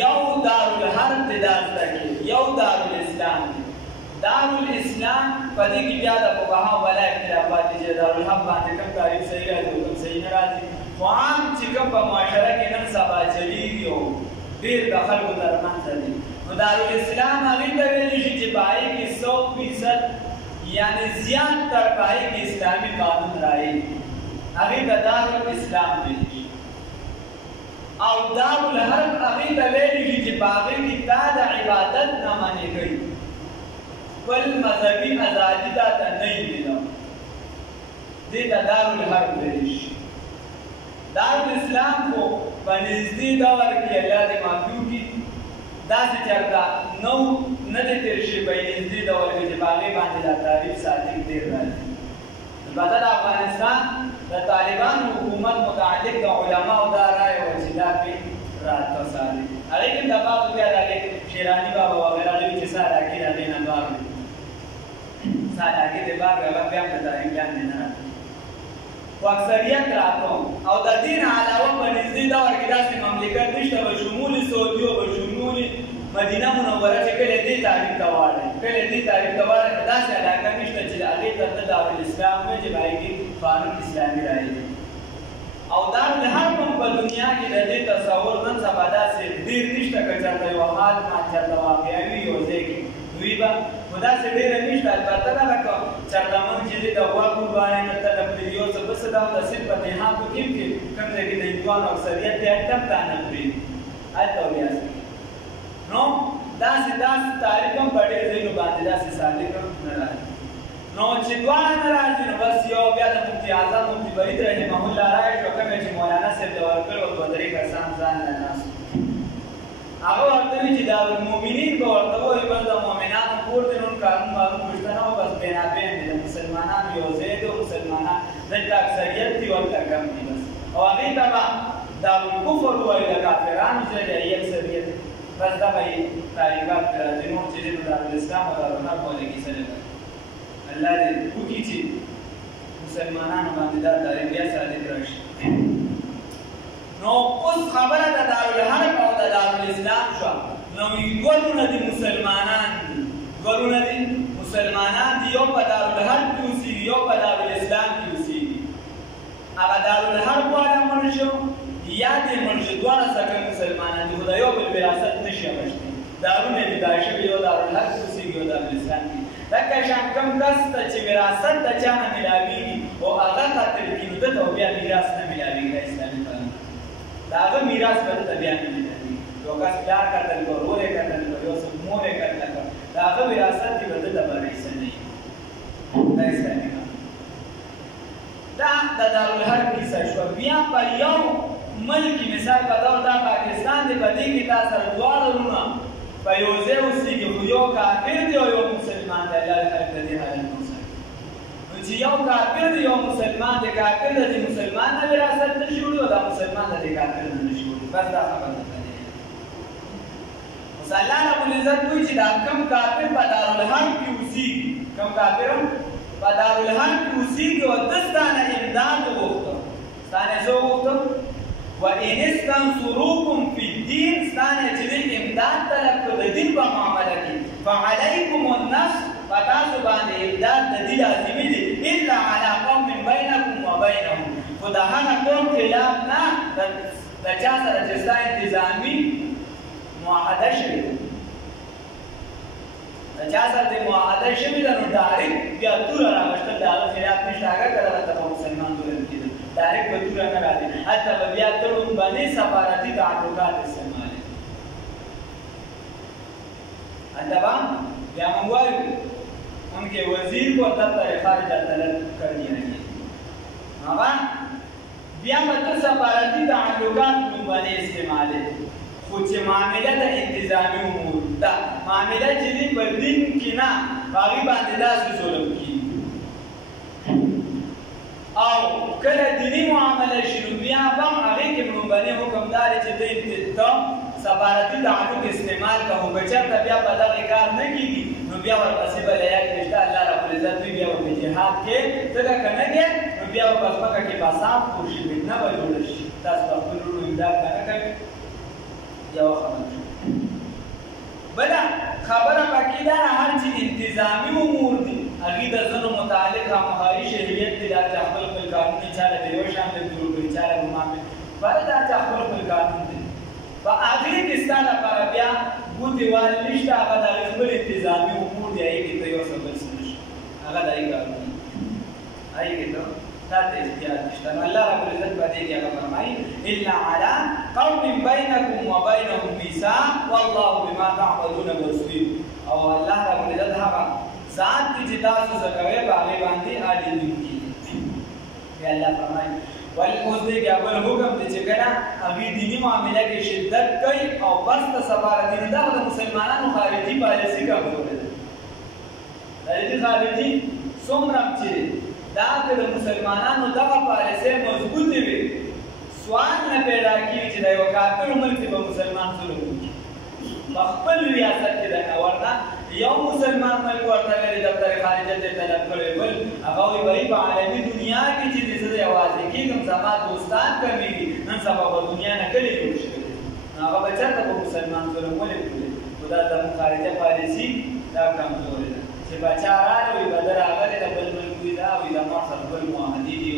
یو دارالحرب دی داسته کې یو دارالاسلام دی. دارالاسلام په دې کې بیا د فقهاو بلا اختلافات دي چې دارالحرب باندې کوم تعریف صحیح راځي او کوم صحیح نه راځي. خو عام چې کوم په معاشره کې نن سبا چلیږي او ډېر د خلکو ترمنځ دی، نو دارالاسلام هغې ته ویلی شي چې په هغې کې 100% یعنې زیات تر په هغې کې اسلامي قانون رایږي، هغې ته دارالاسلام ویلی شي. او دارالحرب هغې ته ویلی شي چې په هغې کې تا د عبادت نه منې کوي، بل مذهبي ازادي تا ته نه یې میلاو، دې ته دارالحرب ویلی شي. دارالاسلام خو په نږدې دور کې الله دې معافي وکړي داسې چېرته نه دی تېر شوی په نږدې دور کې چې په هغې باندې دا تعریف صادق ډېر راځي. البته د افغانستان د طالبانو حکومت متعلق د علماو دا رایه وه چې دا پرې راته صادق هغې کې د بعضو بیا د هغې شیراني بابا وغیره هغې وي چې ساده د هغې نه بار وي ساده هغې د بار هغه بیا هم د تعریف لاندې نه راځي، خو اکثریت راتلو. او د دې نه علاوه په نږدې دور کې داسې مملکت نشته به شمول سعودي او به شمول مدینه منوره چې کله دې تعریف ته واړی کله دې تعریف ته واړی داسې علاقه نشته چې د هغې ته ته دارالاسلام وایي چې په هغې کې قانون اسلامي رایږي. او دارالحرب هم په دنیا کې د دې تصور نن سبا داسې ډېر نشته که چېرته یو حال ما چېرته واقعه وي یو ځای کې وي به، خو داسې ډېره نشته. البته دغه که چېرته موږ چې دی د غوا قربانۍ نه ته د پلیو څه بسه دا د صرف په تهرانو کې کوم ځای کې د هندوانو اکثریت دی هلته هم تا نه پرېږدي هلته بیا نو داسې تعریف هم په ډېر ځایونو باندې داسې صادق نه راځي. نو چې دواړه نه راځي نو بس یو بیا د مفتي اعظم مفتي برید رحمه الله رایې شو کوم چې مولانا صاحب ته ورکړ او دوه درې کسان ځان نه ناست هغه ورته وي چې دارالمؤمنین به ورته وایي بس د مؤمنانو کور دی نو قانون معلوم پوښتنه وه بس بینابین دی د مسلمانانو یو ځای دی او مسلمانان دلته اکثریت دي ورته کم دي بس، او هغې ته به دارالکفر ووایي د کافرانو ځای دی اکثریت بس دغه یې تعریفات پرې راځي. نور چې دی نو دارالاسلام او دارالحرب باندې کیسه نه ده. الله دې وکړي چې مسلمانانو باندې دا تعریف بیا صادق راشي. نو اوس خبره د دارالحرب او د دارالاسلام شوه. نو دوه لونه دي مسلمانان دي، دوه لونه دي مسلمانان دي، یو په دارالحرب کې اوسېږي یو په دارالاسلام کې اوسېږي. هغه دارالحرب والا مړ شو یا دې مړ شو دواړه سکه مسلمانان دي، خو د یو بل وراثت نشي اخیستی. دارونه دي دا شوي یو دارالحرب کې اوسېږي یو دارالاسلام کې. لکه شان کوم کس ته چې وراثت د چا نه میلاوېږي او هغه قتل کړي نو ده ته بیا میراث نه میلاوېږي د اسلامي قانون د هغه میراث به ده ته بیا نه میلاوېږي. یو کس پلار قتل کړ ورور یې قتل کړ یو څوک مور یې قتل کړ د هغه وراثت چې به ده ته به رئیسه نه وي د اسلامي قانون. دا د دارالحرب کیسه شوه. بیا په یو ملک مثال په ډول دا پاکستان دی، په دې کې تا سره دواړه وروڼه په یو ځای اوسېږي خو یو کافر دی او یو مسلمان دی. الله دې خلک د دې حالت نه وساتي. نو چې یو کافر دی یو مسلمان دی، کافر د دې مسلمان نه وراثت نشي وړي او دا مسلمان د دې کافر نه نشي وړي. بس دا خبره ده. اوس الله رب العزت وایي چې دا کوم کافر په دارالحرب کې اوسېږي، کوم کافر په دارالحرب کې اوسېږي او ده ستا نه امداد وغوښته، ستا نه څه وغوښته وَإِنِ اسْتَنْصُرُوكُمْ فِي الدِّينِ ستانه چې دوی امداد طلب کړو د دین په معامله کې فَعَلَيْكُمُ النَّصْرُ په تاسو باندې امداد د دې لازمي دی إِلَّا عَلَىٰ قَوْمٍ بَيْنَكُمْ وَبَيْنَهُمْ خو د هغه قوم خلاف نه د چا سره چې ستا انتظامي معاهده شوې ده، د چا سره دې معاهده شوې ده نو ډایرکټ بیا توره راوښتل د هغه خلاف نشته. هغه کله راته په مسلمان دوره کېده ډایرکټ به توره نه راځي، هلته به بیا تړون باندې سفارتي تعلقات استعمالوي. هلته به بیا موږ وایو انکې وزیر کو دفتر خارج طلب کر دیا گیا هغه بیا به ته سفارتي تعلقات باندې استعمالوي. خو چې معامله د انتظامي امور ده، معامله چې دی په دین کې نه په هغې باندې داسې ظلم کېږي. او کله دیني معامله شي نو بیا به هم هغې کې لومبنی حکم دا دی چې ته سفارتي تعلق استعمال که خو که چېرته بیا په دغې کار نه کېږي نو بیا ورپسې به له یاد رشته الله رب العزت وي بیا به په جهاد کې ځکه که نه کې نو بیا به په ځمکه کې فساد خور شي، فتنه به جوړه شي. تاسو په خپل وروڼو امداد که نه کوئ یو خبره بله خبره پکې دا هر چې انتظامي امور دي هغې د ځینو متعلق همغاري شریعت دی دا چې خپل خپل قانون چا له یو شان دی درو کوي چا له معاملې بله دا چې خپل خپل قانون دی په هغې کې ستا لپاره بیا ګوتې وال نشته هغه د هغې خپل انتظامي امور دي هغې کې ته یو څه بل څه نشته هغه د هغې قانون دی هغې کې ته تا ته احتیاط نشته نو الله رب العزت په دې کې هغه فرمایي الا علی قوم بینکم وبینهم میثاق والله بما تعملون بصیر او الله رب العزت هغه ذات دي چې تاسو څه کوئ په هغې باندې عالمونکي بیا الله فرمایي اوس دې کې اول حکم دی چې کله هغې دیني معامله کې شدت کوي او بس د سفارتي نه دا د مسلمانانو خارجي پالیسي کمزورې ده خارجي څومره چې دا که د مسلمانانو دغه پالیسۍ مضبوطې وي سوال نه پیدا کېږي چې د یو کافر ملک به مسلمان ظلم وکړي په خپل ریاست کې ده نه ورته یو مسلمان ملک ورته ویلي دفتر خارجه ته طلب کړی بل هغه وایي په عالمي دنیا کې چې زه یوازې کېږم زما دوستان کمېږي نن سبا په دنیا نه کلي جوړ شوي دي نو هغه به چېرته په مسلمان ظلم ولې وکړي خو دا زموږ خارجه پالیسي دا کمزورې ده چې بچا راغلی وي بدر راغلی د بل ملک وي دا وي د ما سره بل معاهدې دي